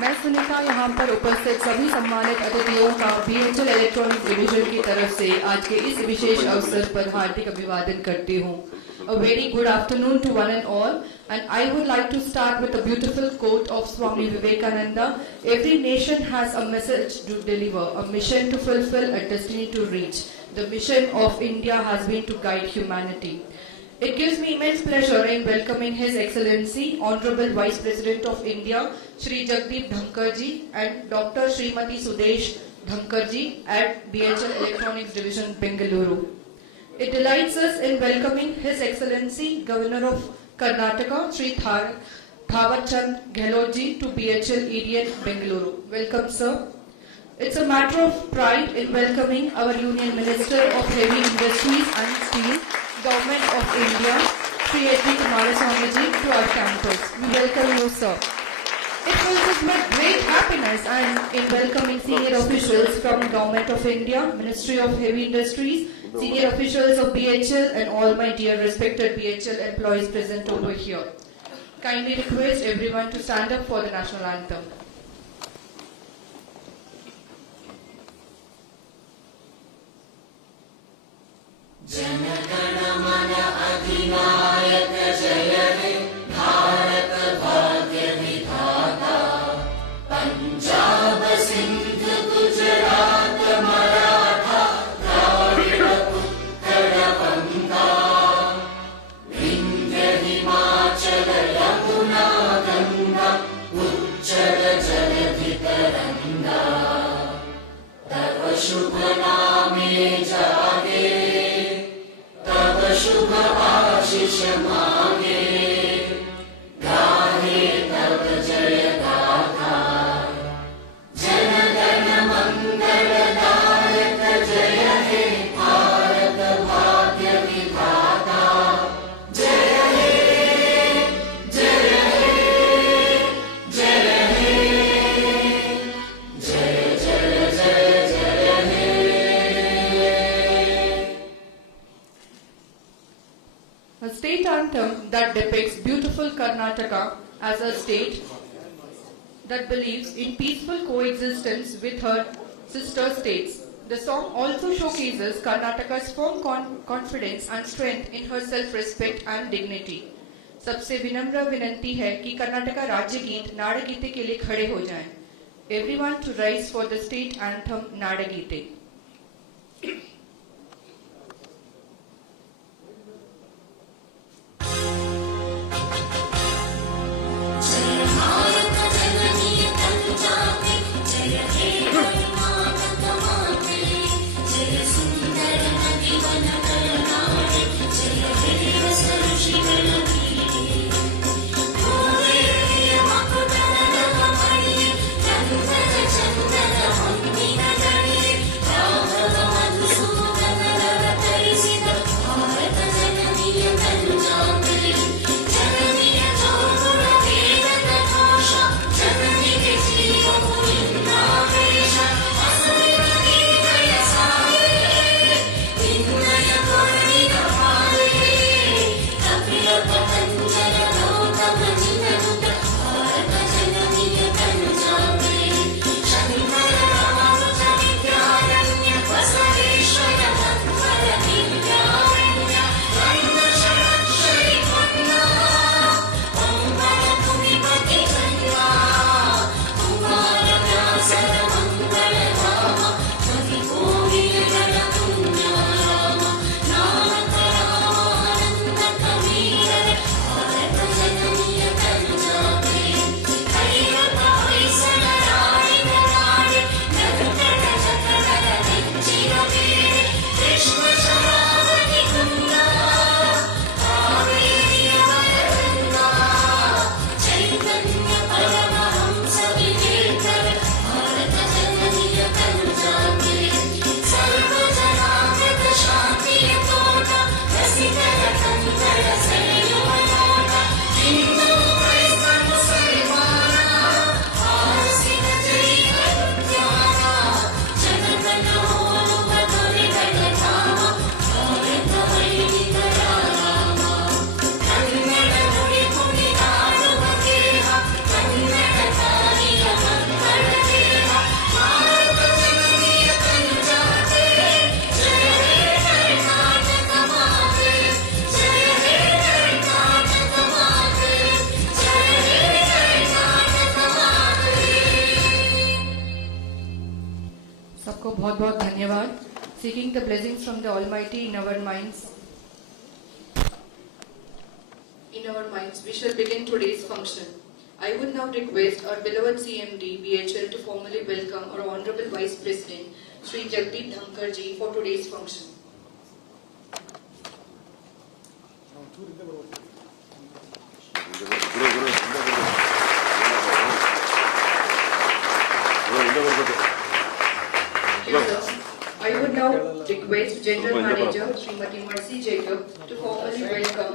मैं सुनीता यहाँ पर उपस्थित सभी सम्मानित अतिथियों का BHEL इलेक्ट्रॉनिक डिवीजन की तरफ से आज के इस विशेष अवसर पर हार्दिक अभिवादन करती हूँ. A very good afternoon to one and all, and I would like to start with a beautiful quote of Swami Vivekananda. Every nation has a message to deliver, a mission to fulfill, a destiny to reach. The mission of India has been to guide humanity. It gives me immense pleasure in welcoming His Excellency, Honorable Vice President of India, Shri Jagdeep Dhankarji, and Dr. Srimati Sudesh Dhankarji at BHEL Electronics Division, Bengaluru. It delights us in welcoming His Excellency, Governor of Karnataka, Shri Thawar Chand Gehlotji to BHEL EDN, Bengaluru. Welcome, sir. It's a matter of pride in welcoming our Union Minister of Heavy Industries and Steel, Government of India, Shri H.D. Kumaraswamy to our campus. We welcome you, sir. It fills us with great happiness and in welcoming senior officials from Government of India, Ministry of Heavy Industries, senior officials of BHEL and all my dear respected BHEL employees present over here. Kindly request everyone to stand up for the national anthem. A state anthem that depicts beautiful Karnataka as a state that believes in peaceful coexistence with her sister states. The song also showcases Karnataka's firm confidence and strength in her self-respect and dignity. सबसे विनम्र विनंती है कि कर्नाटका राज्य गीत नाडगीते के लिए खड़े हो जाएं. Everyone to rise for the state anthem नाडगीते. God, seeking the blessings from the Almighty in our minds. We shall begin today's function. I would now request our beloved CMD BHEL to formally welcome our Honorable Vice President, Sri Jagdeep Dhankar ji, for today's function. I would now request General Manager Srimati Mercy Jacob to formally welcome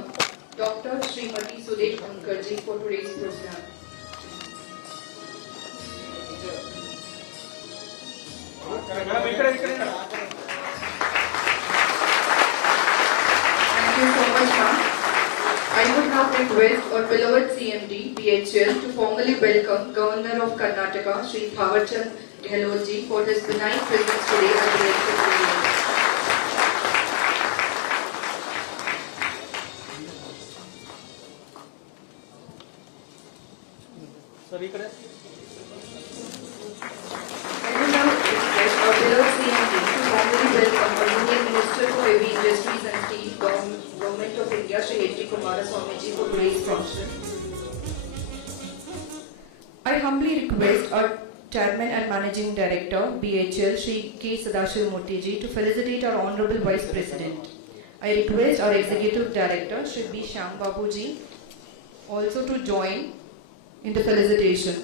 Dr. Srimati Sudesh Dhankar ji for today's program. Thank you so much, ma'am. I would now request our beloved CMD BHEL to formally welcome Governor of Karnataka, Sri Thawarchand Gehlot ji, for his benign presence today at the lecture podium. I will now request our beloved CMD to formally welcome our Union Minister for Heavy Industries and Steel, Government of India, Sri H.D. Kumaraswamy ji, for today's function. I humbly request our Chairman and Managing Director, BHEL, Sri K. Sadashivamurthy ji, to felicitate our Honorable Vice President. I request our Executive Director, Sri B. Shyam Babu ji, also to join in the felicitation.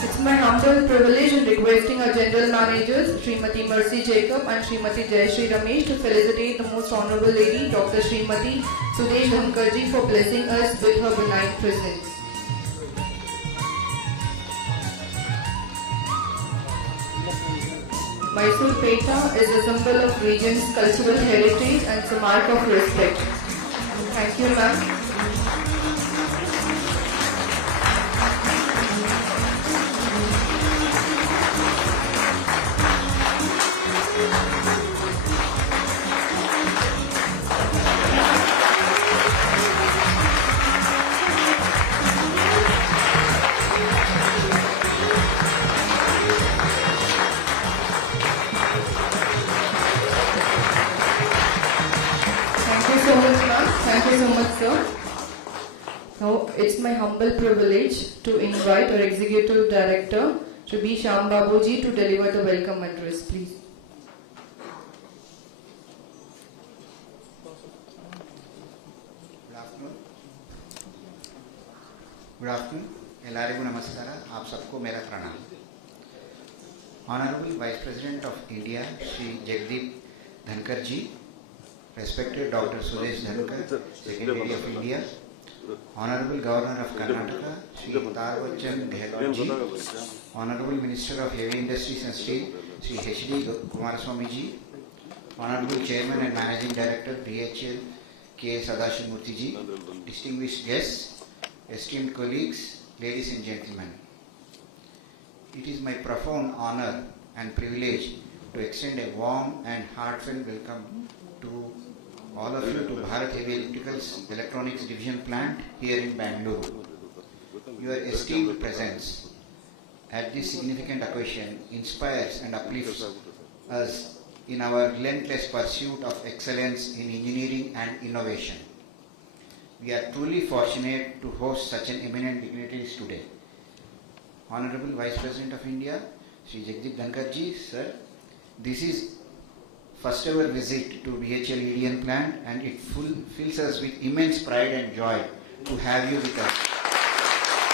It's my humble privilege in requesting our General Managers, Srimati Mercy Jacob and Srimati Jayashree Ramesh, to felicitate the Most Honorable Lady, Dr. Srimati Sudesh Dhankar ji, for blessing us with her benign presence. Mysore Peta is a symbol of region's cultural heritage and it's a mark of respect. Thank you, ma'am. Thank you so much, sir. Now, it's my humble privilege to invite our Executive Director, Sri B. Shyam Babu ji, to deliver the welcome address, please. Good afternoon. Ellarigu namaskara. आप सबको मेरा प्रणाम. Honorable Vice President of India, Sri Jagdeep Dhankar ji, respected Dr. Sudesh Dhankar, Secretary of India, Honorable Governor of Karnataka, Sri Thawarchand Gehlot ji, Honorable Minister of Heavy Industries and Steel, Sri H.D. Kumaraswamy ji, Honorable Chairman and Managing Director, BHEL, K. Sadashivamurthy ji, distinguished guests, esteemed colleagues, ladies and gentlemen. It is my profound honor and privilege to extend a warm and heartfelt welcome to all of you to Bharat Heavy Electronics Division plant here in Bangalore. Your esteemed presence at this significant occasion inspires and uplifts us in our relentless pursuit of excellence in engineering and innovation. We are truly fortunate to host such an eminent dignitaries today. Honorable Vice President of India, Sri Jagdeep Dhankar ji, sir, this is first ever visit to BHEL EDN plant and it fills us with immense pride and joy to have you with us.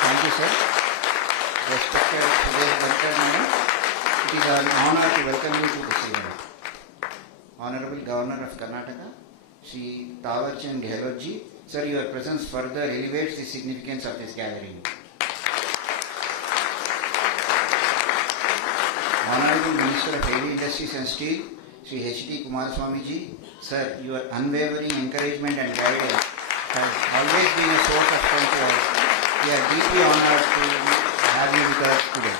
Thank you, sir. Respected Sudesh Dhankar madam, it is an honor to welcome you to this event. Honorable Governor of Karnataka, Sri Tawarchand Gehlotji. Sir, your presence further elevates the significance of this gathering. Honorable Minister of Heavy Industries and Steel, Sri H.D. Kumaraswamiji. Sir, your unwavering encouragement and guidance has always been a source of strength to us. We are deeply honored to have you with us today.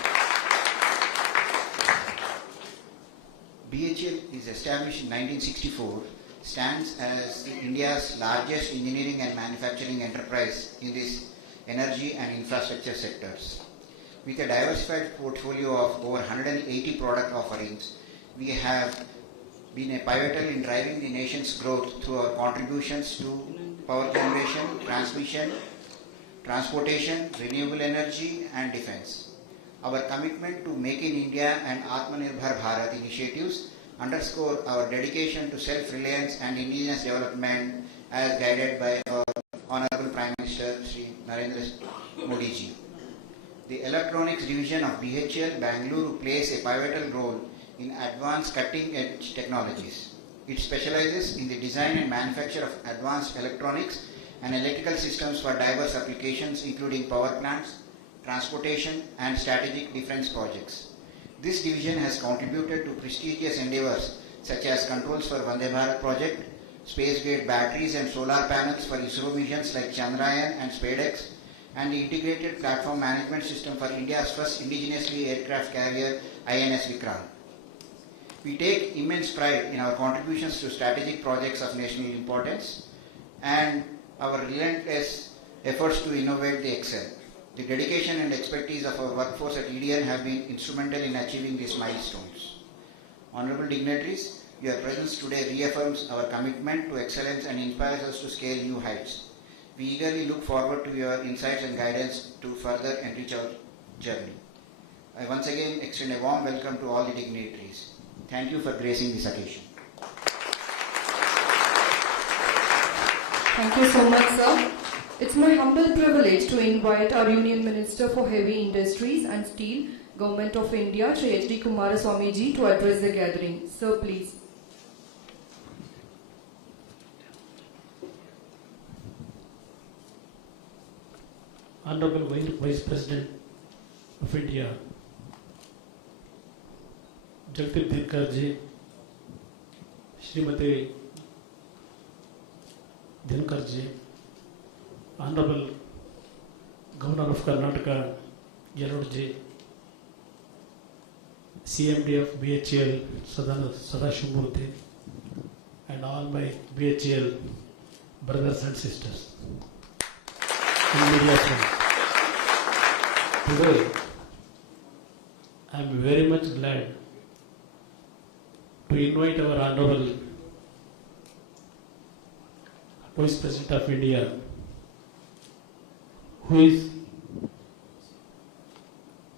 BHEL is established in 1964, stands as India's largest engineering and manufacturing enterprise in this energy and infrastructure sectors. With a diversified portfolio of over 180 product offerings, we have been a pivotal in driving the nation's growth through our contributions to power generation, transmission, transportation, renewable energy and defense. Our commitment to Make in India and Atmanirbhar Bharat initiatives underscore our dedication to self-reliance and indigenous development as guided by our Honorable Prime Minister Sri Narendra Modi ji. The Electronics Division of BHEL Bangalore plays a pivotal role in advanced cutting-edge technologies. It specializes in the design and manufacture of advanced electronics and electrical systems for diverse applications including power plants, transportation and strategic defense projects. This division has contributed to prestigious endeavors such as controls for Vande Bharat project, space-grade batteries and solar panels for ISRO missions like Chandrayaan and SpaceX, and the integrated platform management system for India's first indigenously aircraft carrier INS Vikrant. We take immense pride in our contributions to strategic projects of national importance and our relentless efforts to innovate the excel. The dedication and expertise of our workforce at EDN have been instrumental in achieving these milestones. Honorable dignitaries, your presence today reaffirms our commitment to excellence and inspires us to scale new heights. We eagerly look forward to your insights and guidance to further enrich our journey. I once again extend a warm welcome to all the dignitaries. Thank you for gracing this occasion. Thank you so much, sir. It's my humble privilege to invite our Union Minister for Heavy Industries and Steel, Government of India, Shri H.D. Kumaraswamiji, to address the gathering. Sir, please. Honorable Vice President of India, Jagdeep Dhankar ji, Srimati Dhankar ji, Honorable Governor of Karnataka, Gehlot ji, CMD of BHEL, Sadashimurthy, and all my BHEL brothers and sisters and media friends. Today, I am very much glad to invite our Honorable Vice President of India, who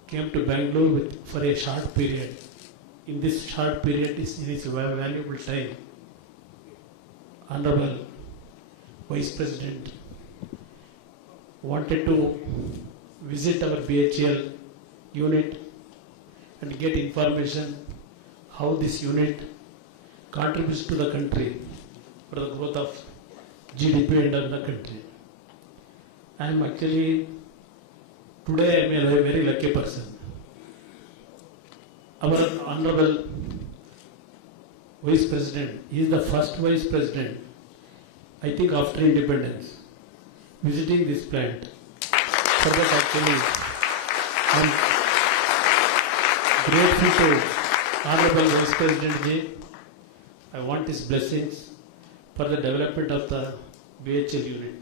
came to Bangalore for a short period. In this short period, in his valuable time, Honorable Vice President wanted to visit our BHEL unit and get information how this unit contributes to the country for the growth of GDP and the country. I am actually, today I am a very lucky person. Our Honorable Vice President, he is the first Vice President, I think after independence, visiting this plant. For that actually, I am grateful to Honorable Vice President ji. I want his blessings for the development of the BHEL unit.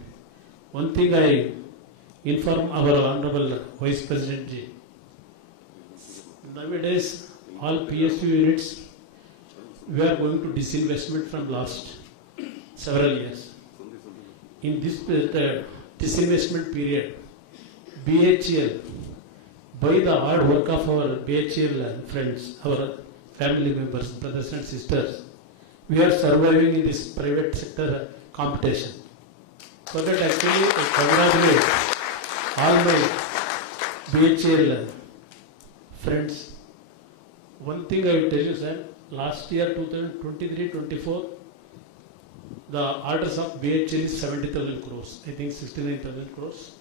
One thing I inform our Honorable Vice President ji. Nowadays, all PSU units, we are going to disinvestment from last several years. In this disinvestment period, BHEL, by the hard work of our BHEL friends, our family members, brothers and sisters, we are surviving in this private sector competition. For that actually, I congratulate all my BHEL friends. One thing I will tell you, sir, last year 2023-24, the orders of BHEL is 70,000 crores, I think 69,000 crores.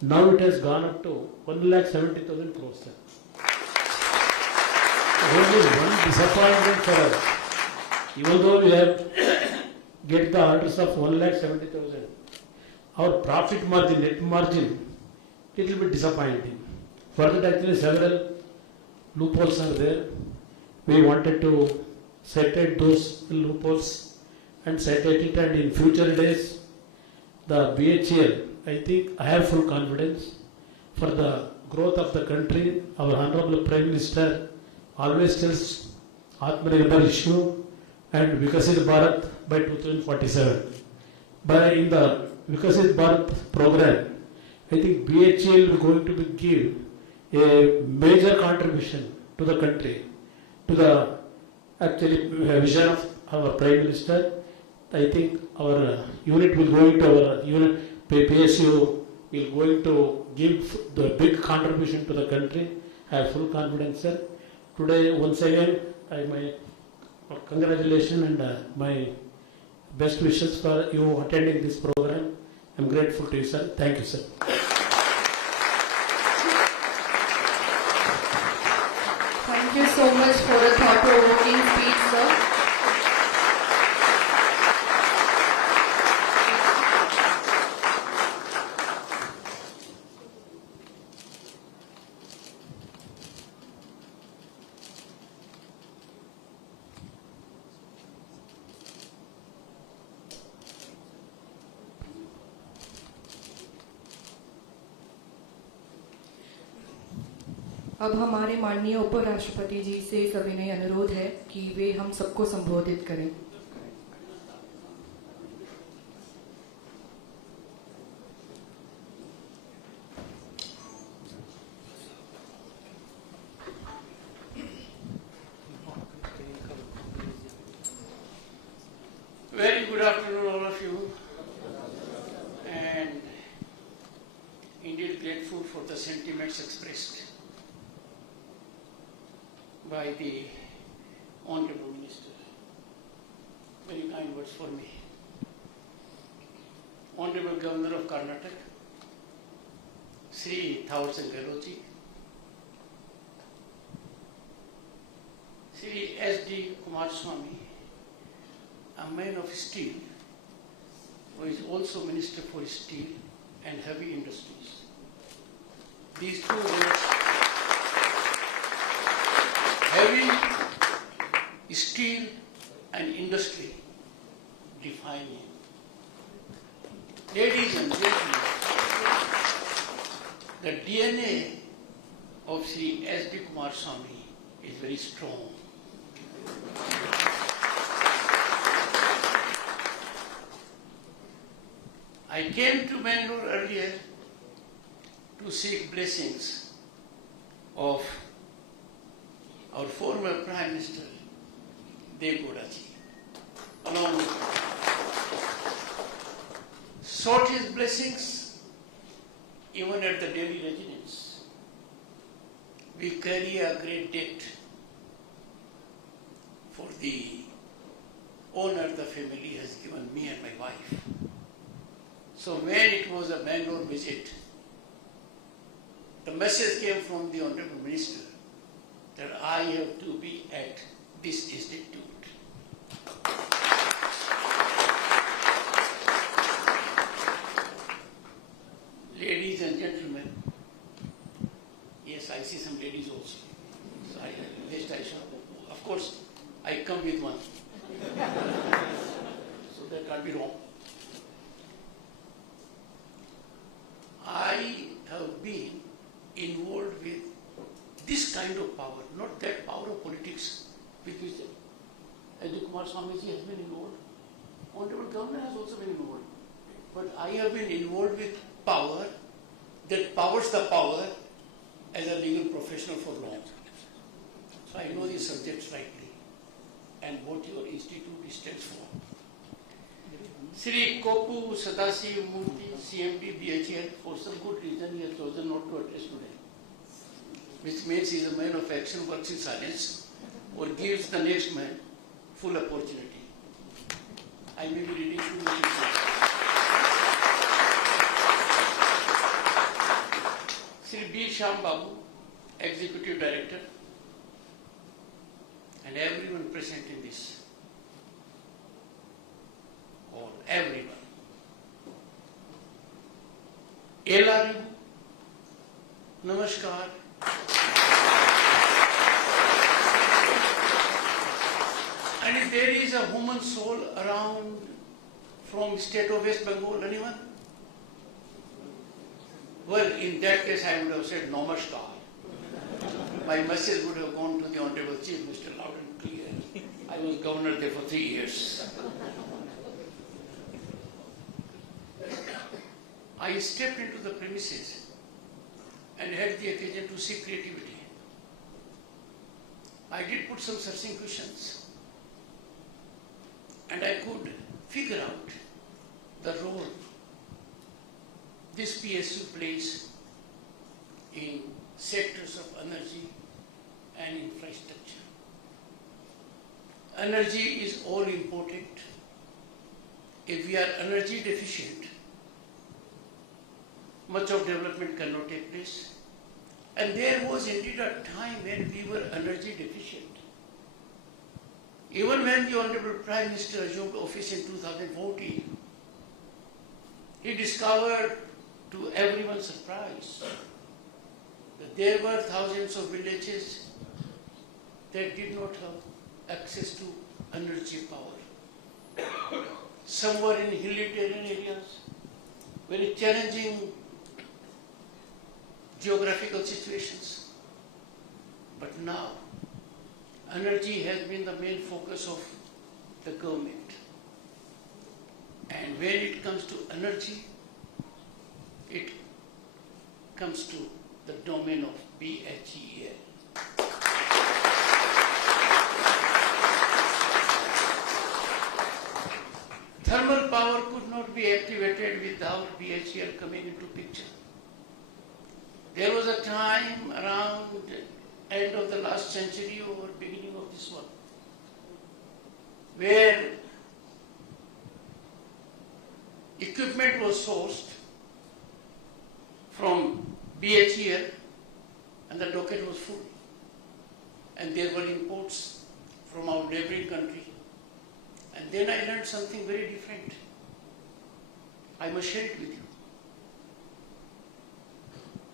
Now it has gone up to 1,70,000 crores, sir. Only one disappointment for us. Even though we have get the orders of 1,70,000, our profit margin, net margin, little bit disappointing. For that actually several loopholes are there. We wanted to set at those loopholes and set at it, and in future days, the BHEL, I think I have full confidence for the growth of the country. Our Honorable Prime Minister always tells Atmanirbhar issue and Vikasit Bharat by 2047. By in the Vikasit Bharat program, I think BHEL is going to give a major contribution to the country, to the actually vision of our Prime Minister. I think our unit will go into our unit, PSU will going to give the big contribution to the country. I have full confidence, sir. Today, once again, my congratulations and my best wishes for you attending this program. I am grateful to you, sir. Thank you, sir. Thank you so much for a thought-provoking speech, sir. अब हमारे माननीय उपराष्ट्रपति जी से सविनय अनुरोध है कि वे हम सबको संबोधित करें। Very good afternoon, all of you, and indeed grateful for the sentiments expressed by the Honorable Minister. Very kind words for me. Honorable Governor of Karnataka, Sri Thawarchand Gehlot, Sri S.D. Kumaraswamy, a man of steel, who is also Minister for Steel and Heavy Industries. These two words, heavy, steel and industry, define him. Ladies and gentlemen, the DNA of Sri S.D. Kumaraswamy is very strong. I came to Bangalore earlier to seek blessings of our former Prime Minister, Dev Gowdaji, along with sought his blessings even at the Delhi residence. We carry a great debt for the honor the family has given me and my wife. So when it was a Bangalore visit, the message came from the Honorable Minister that I have to be at this institute. Ladies and gentlemen, yes, I see some ladies also. So lest I show. Of course, I come with one. So that can't be wrong. I have been involved with this kind of power, not that power of politics with which S.D. Kumaraswamy has been involved. Honorable Governor has also been involved. But I have been involved with power that powers the power as a legal professional for long. So I know these subjects rightly and what your institute stands for. Sri Kopu Sadasiv Murthy, CMD BHEL, for some good reason he has chosen not to address today, which means he is a man of action, works in silence, or gives the next man full opportunity. I may be reading too much information. Sri B. Shyam Babu, Executive Director, and everyone present in this, or everyone. LRU, Namaskar. And if there is a human soul around from state of West Bengal, anyone? Well, in that case, I would have said Namaskar. My message would have gone to the Honorable Chief Minister loud and clear. I was governor there for 3 years. I stepped into the premises and had the occasion to see creativity. I did put some searching questions, and I could figure out the role this PSU plays in sectors of energy and infrastructure. Energy is all important. If we are energy deficient, much of development cannot take place. And there was indeed a time when we were energy deficient. Even when the Honorable Prime Minister assumed office in 2014, he discovered, to everyone's surprise, that there were thousands of villages that did not have access to energy power. Some were in hilly terrain areas, very challenging geographical situations. But now, energy has been the main focus of the government. And when it comes to energy, it comes to the domain of BHEL. Thermal power could not be activated without BHEL coming into picture. There was a time around end of the last century or beginning of this one, where equipment was sourced from BHEL and the docket was full. And there were imports from our neighboring country. And then I learned something very different. I must share it with you.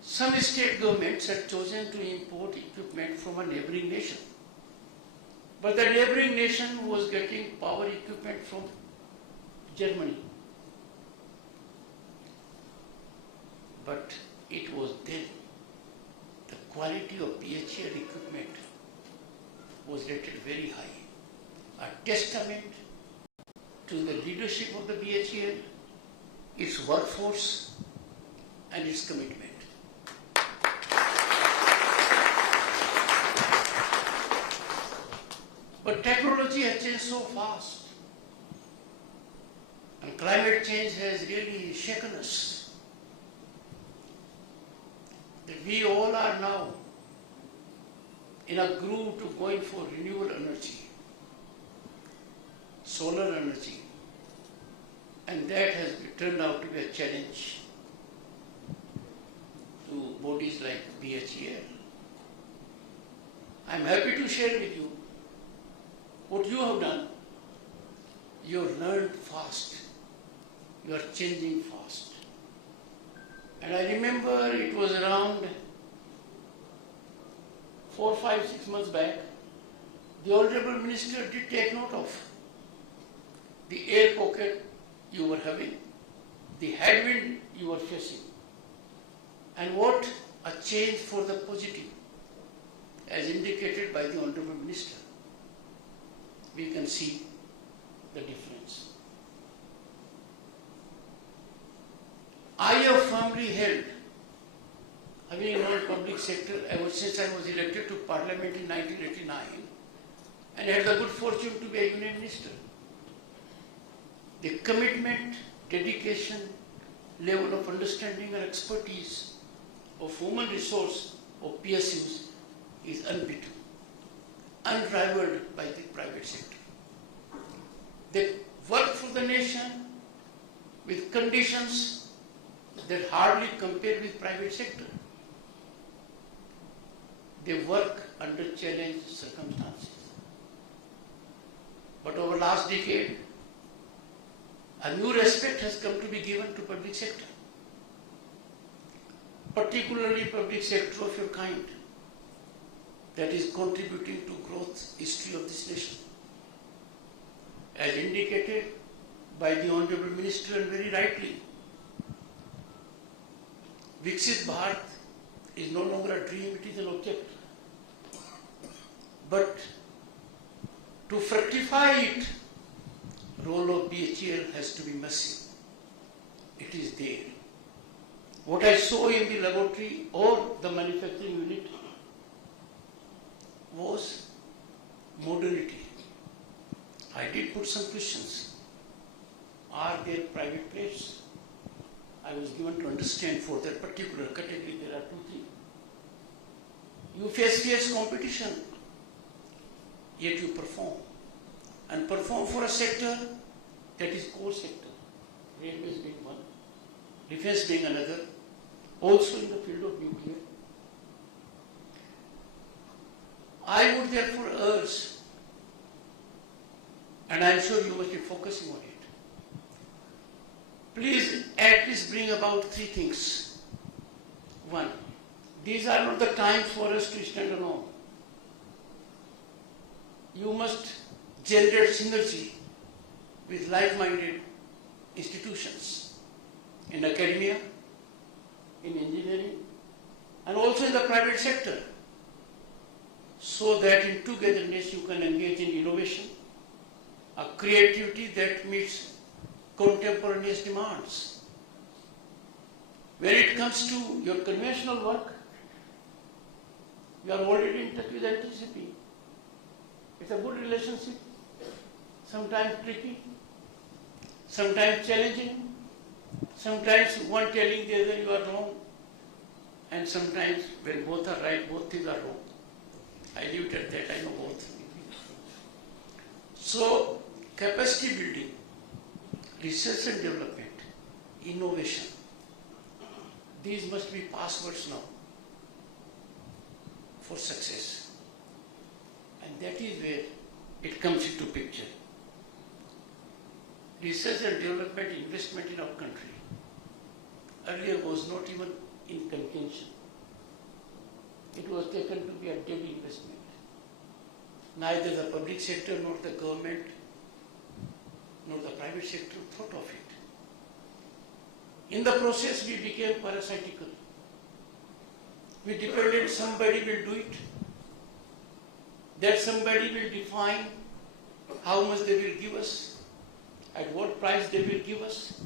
Some state governments had chosen to import equipment from a neighboring nation. But the neighboring nation was getting power equipment from Germany. But it was then the quality of BHEL equipment was rated very high. A testament to the leadership of the BHEL, its workforce, and its commitment. But technology has changed so fast, and climate change has really shaken us, that we all are now in a groove to going for renewable energy, solar energy, and that has turned out to be a challenge to bodies like BHEL. I am happy to share with you what you have done. You have learned fast. You are changing fast. And I remember it was around 4, 5, 6 months back, the Honorable Minister did take note of the air pocket you were having, the headwind you were facing, and what a change for the positive, as indicated by the Honorable Minister. We can see the difference. I have firmly held, having involved public sector ever since I was elected to Parliament in 1989, and had the good fortune to be a Union Minister. The commitment, dedication, level of understanding and expertise of human resource of PSUs is unbeaten, unrivaled by the private sector. The work for the nation with conditions that hardly compare with private sector. They work under challenged circumstances. But over last decade, a new respect has come to be given to public sector, particularly public sector of your kind that is contributing to growth history of this nation. As indicated by the Honorable Ministerial very rightly, Viksit Bharat is no longer a dream, it is an object. But to fructify it, role of BHEL has to be massive. It is there. What I saw in the laboratory or the manufacturing unit was modernity. I did put some questions. Are there private players? I was given to understand for that particular category there are 2, 3. You face competition, yet you perform. And perform for a sector that is core sector. Railways being one, defense being another, also in the field of nuclear. I would therefore urge, and I am sure you must be focusing on it, please at least bring about 3 things. 1, these are not the times for us to stand alone. You must generate synergy with like-minded institutions in academia, in engineering, and also in the private sector, so that in togetherness you can engage in innovation, a creativity that meets contemporaneous demands. When it comes to your conventional work, you are already in touch with NTCP. It's a good relationship, sometimes tricky, sometimes challenging, sometimes one telling the other you are wrong, and sometimes when both are right, both things are wrong. I leave it at that, I know both. So, capacity building, research and development, innovation, these must be passwords now for success. And that is where it comes into picture. Research and development investment in our country earlier was not even in contention. It was taken to be a dead investment. Neither the public sector nor the government nor the private sector thought of it. In the process, we became parasitical. We depended somebody will do it, that somebody will define how much they will give us, at what price they will give us.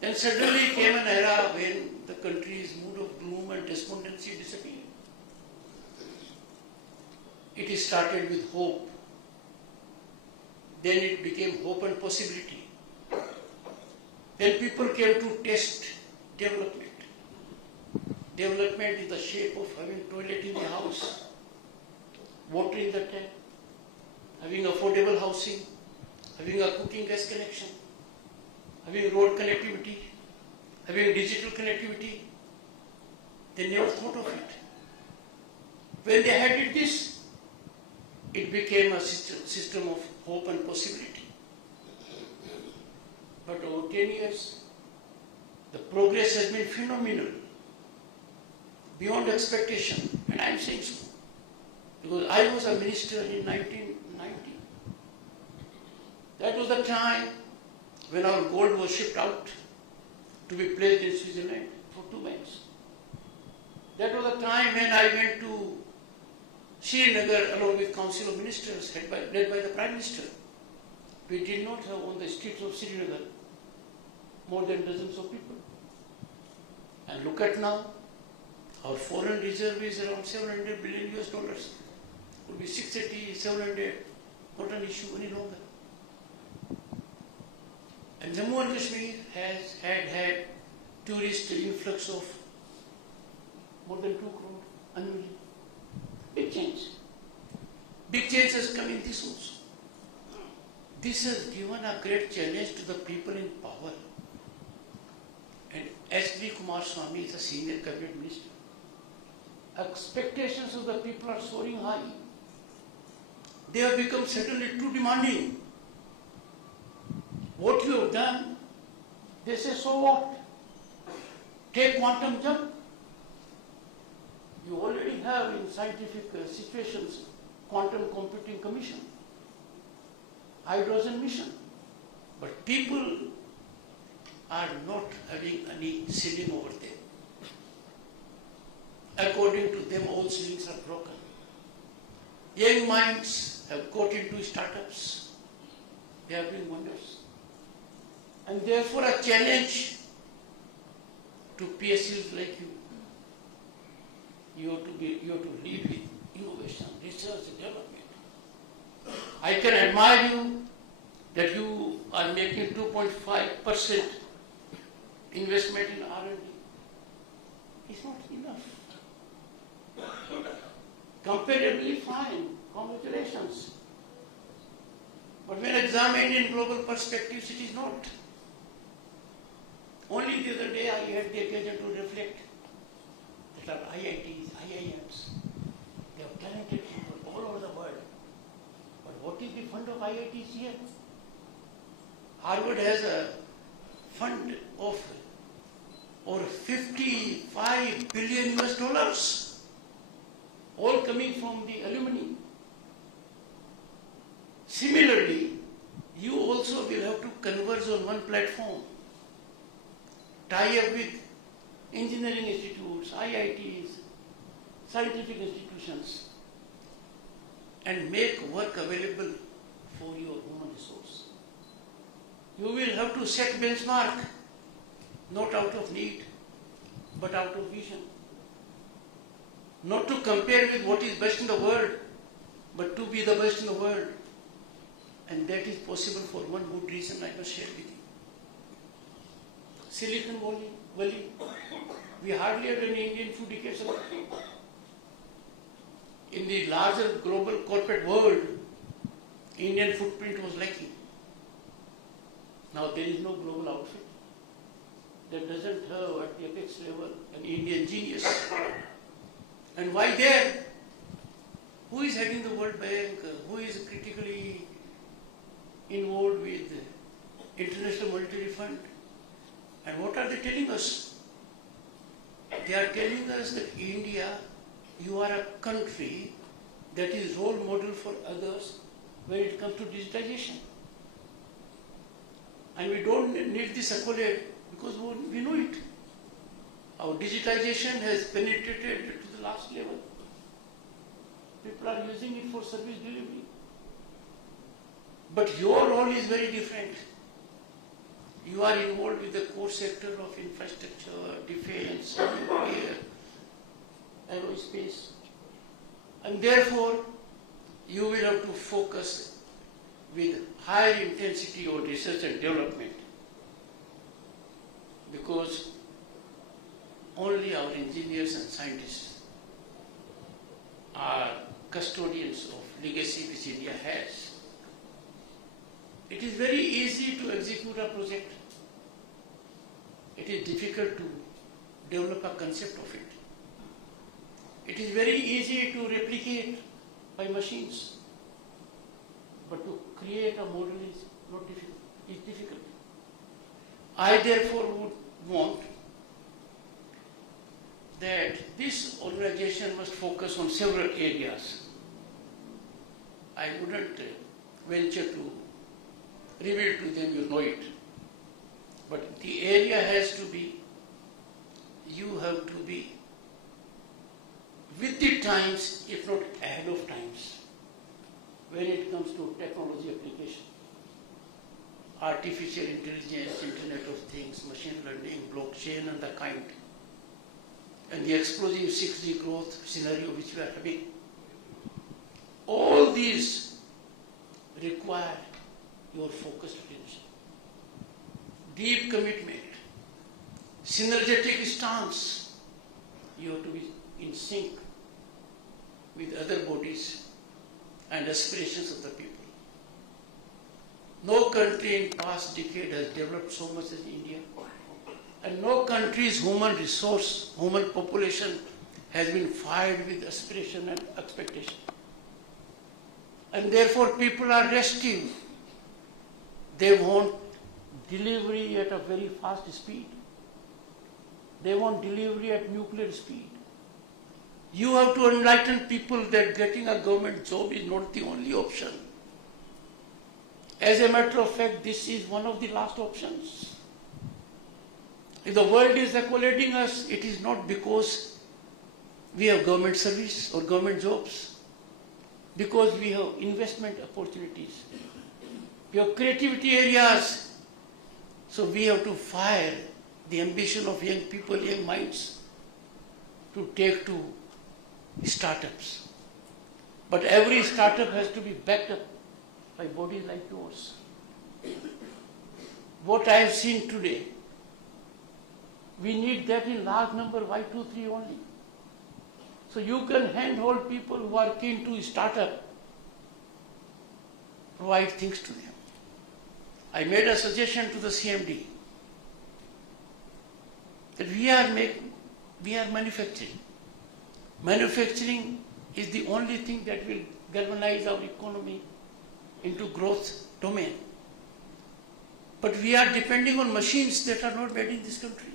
Then suddenly came an era when the country's mood of gloom and despondency disappeared. It started with hope. Then it became hope and possibility. Then people came to test development. Development is the shape of having toilet in the house, water in the tank, having affordable housing, having a cooking gas connection, having road connectivity, having digital connectivity. They never thought of it. When they had this, it became a system of hope and possibility. But over 10 years, the progress has been phenomenal, beyond expectation, and I am saying so. Because I was a minister in 1990. That was the time when our gold was shipped out to be placed in Switzerland for 2 months. That was the time when I went to Srinagar along with Council of Ministers led by the Prime Minister. We did not have on the streets of Srinagar more than dozens of people. And look at now, our foreign reserve is around $700 billion. Could be 680, 700, not an issue any longer. And Jammu and Kashmir has had tourist influx of more than 2 crore annually. Big change. Big change has come in this also. this has given a great challenge to the people in power. And S.D. Kumar Swamy is a senior cabinet minister. Expectations of the people are soaring high. They have become certainly too demanding. What you have done, they say, so what? Take quantum jump. You already have in scientific situations quantum computing commission, hydrogen mission. But people are not having any ceiling over them. According to them, all ceilings are broken. Young minds have got into startups. They are doing wonders. And therefore a challenge to PSUs like you. You have to lead with innovation, research and development. I can admire you that you are making 2.5% investment in R&D. It's not enough. Comparably fine, congratulations. But when examined in global perspectives, it is not. Only the other day I had the occasion to reflect that our IITs, IIMs, they have talented people all over the world. But what is the fund of IITs here? Harvard has a fund of over 55 billion US dollars, all coming from the alumni. Similarly, you also will have to converge on one platform, tie up with engineering institutes, IITs, scientific institutions, and make work available for your human resource. You will have to set benchmark, not out of need, but out of vision. Not to compare with what is best in the world, but to be the best in the world. And that is possible for one good reason I must share with you. Silicon Valley, we hardly had any Indian food decades ago. In the larger global corporate world, Indian footprint was lacking. Now there is no global outfit that doesn't have at the apex level an Indian genius. And why there? Who is heading the World Bank? Who is critically involved with International Monetary Fund? And what are they telling us? They are telling us that India, you are a country that is role model for others when it comes to digitization. And we don't need this accolade because we know it. Our digitization has penetrated to the last level. People are using it for service delivery. But your role is very different. You are involved with the core sector of infrastructure, defense, nuclear, aerospace. And therefore, you will have to focus with higher intensity on research and development. Because only our engineers and scientists are custodians of legacy which India has. It is very easy to execute a project. It is difficult to develop a concept of it. It is very easy to replicate by machines. But to create a model is not difficult. It's difficult. I therefore would want that this organization must focus on several areas. I wouldn't venture to reveal to them, you know it. But the area has to be, you have to be with the times, if not ahead of times, when it comes to technology application. Artificial intelligence, Internet of Things, machine learning, blockchain and the kind. And the explosive 6G growth scenario which we are having. All these require your focused attention, deep commitment, synergetic stance. You have to be in sync with other bodies and aspirations of the people. No country in past decade has developed so much as India. And no country's human resource, human population has been fired with aspiration and expectation. And therefore people are restive. They want delivery at a very fast speed. They want delivery at nuclear speed. You have to enlighten people that getting a government job is not the only option. As a matter of fact, this is one of the last options. If the world is accolading us, it is not because we have government service or government jobs, because we have investment opportunities. We have creativity areas. So we have to fire the ambition of young people, young minds, to take to startups. But every startup has to be backed up by bodies like yours. What I have seen today, we need that in large number, why 2, 3 only? So you can handhold people who are keen to startup, provide things to them. I made a suggestion to the CMD that we are manufacturing. Manufacturing is the only thing that will galvanize our economy into growth domain. But we are depending on machines that are not made in this country.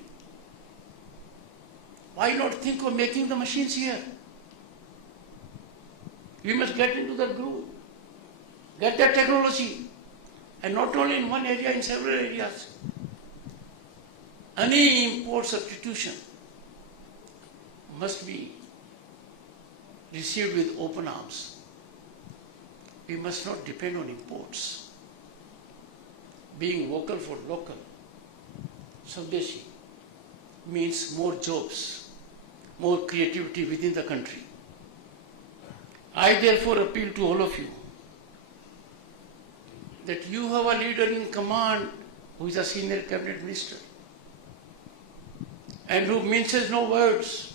Why not think of making the machines here? We must get into the groove, get that technology, and not only in one area, in several areas. Any import substitution must be received with open arms. We must not depend on imports. Being vocal for local, Swadeshi, means more jobs, more creativity within the country. I therefore appeal to all of you that you have a leader in command who is a senior cabinet minister and who minces no words.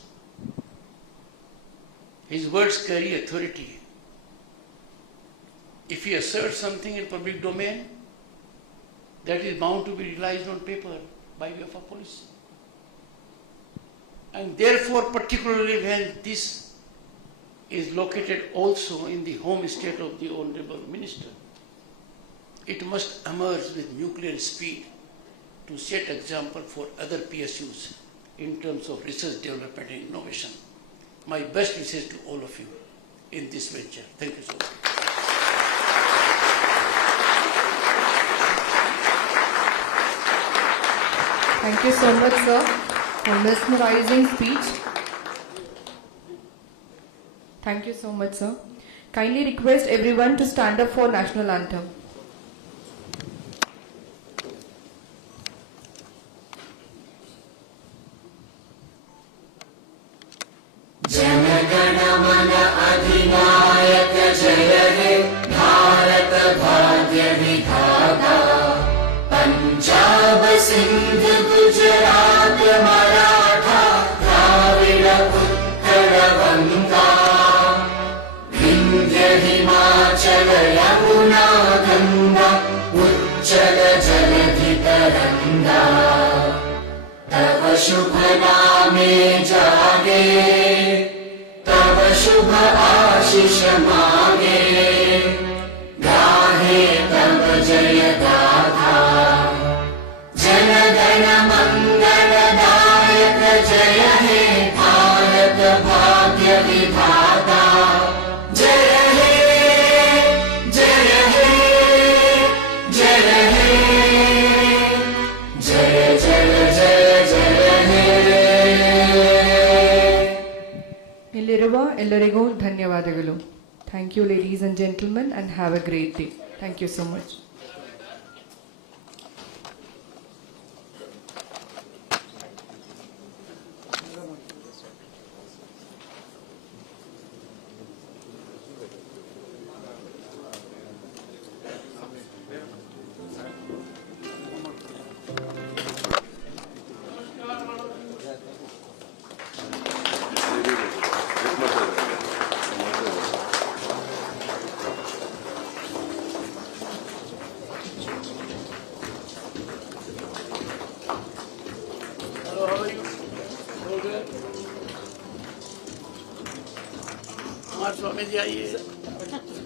His words carry authority. If he asserts something in public domain, that is bound to be realized on paper by way of a policy. And therefore, particularly when this is located also in the home state of the Honorable Minister, it must emerge with nuclear speed to set example for other PSUs in terms of research, development and innovation. My best wishes to all of you in this venture. Thank you so much. Thank you so much, sir, for mesmerizing speech. Thank you so much, sir. Kindly request everyone to stand up for national anthem. तव शुभ नामे जागे, तव शुभ आशीष मांगे, गाहे तव जय गाथा। जन गण मंगलदायक जय हे भारत भाग्य विधाता। जय हे जय हे जय हे जय जय जय जय हे। Illiriva ellarigu ಧನ್ಯವಾದಗಳು. Thank you, ladies and gentlemen, and have a great day. Thank you so much. Kumar Swami ji आइए।